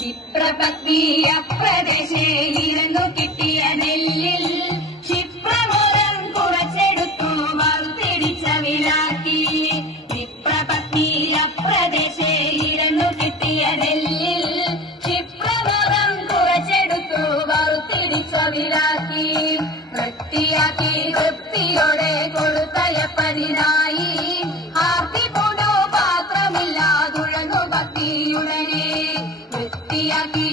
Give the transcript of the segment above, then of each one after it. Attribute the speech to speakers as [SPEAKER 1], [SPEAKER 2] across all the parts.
[SPEAKER 1] വിപ്രപത്നീയ പ്രദേശേ ഇരുന്നു കിട്ടിയ നെല്ലിൽ ക്ഷിപ്രമോദം കുറച്ചെടുത്തു വറുത്തിടിച്ച വിലാക്കി. വിപ്രപത്നീയ പ്രദേശേ ഇരുന്നു കിട്ടിയ നെല്ലിൽ ക്ഷിപ്രമോദം കുറച്ചെടുത്തു വറുത്തിടിച്ച വിലാക്കി. വൃത്തിയാക്കി വൃത്തിയോടെ കൊടുത്തയപ്പതിനായി.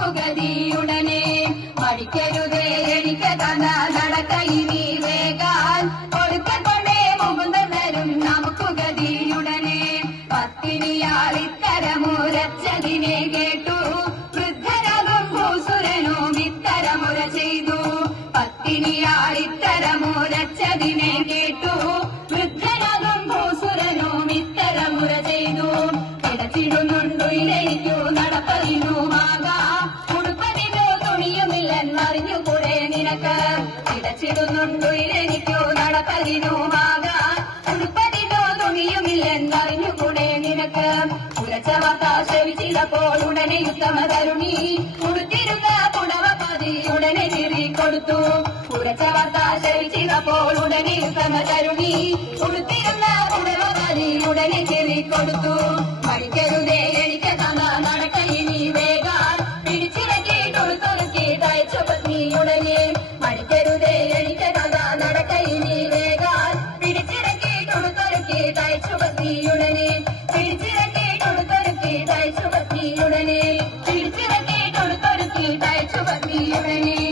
[SPEAKER 1] നമുക്ക് മടിക്കരുതേ എനിക്ക് നടക്ക ഇനി വേഗാൻ കൊടുക്കൊണ്ടേ മുകുന്ദനും നമുക്ക് ഗതിയുടനെ. പത്തിനിയാൾ ഇത്തരമുരച്ചതിനെ കേട്ടു. വൃദ്ധരകും ഭൂസുരനും ഇത്തരമുര ചെയ്തു. പത്തിനിയാൾ ഇത്തരമുരച്ചതിനെ കേട്ടു. വൃദ്ധരകും ഭൂസുരനും ഇത്തരമുര ചെയ്തു. കിടച്ചിടുന്നുണ്ടു ഇലയിക്കു നടപ്പതിനുമാകാം ഉടുപ്പതിനു തുണിയുമില്ലെന്നറിഞ്ഞുകൂടെ നിനക്ക്. കിടച്ചിടുന്നുണ്ടു ഇലയിക്കു നടപ്പതിനുമാകാം ഉടുപ്പതിനു തുണിയുമില്ലെന്നറിഞ്ഞുകൂടെ നിനക്ക്. ഉരച്ച വാർത്ത ശ്രവിച്ചിടപ്പോൾ ഉടനെ ഉത്തമ തരുണി. ഉടുത്തിരുന്ന പുടവ പതി ഉടനെ ചിറി കൊടുത്തു. ഉരച്ച വാർത്ത ശ്രവിച്ചിടപ്പോൾ ഉടനെ ഉത്തമ തരുണി. ഉടുത്തിരുന്ന ದಾಯಿಸುವ ದೀಯನೇ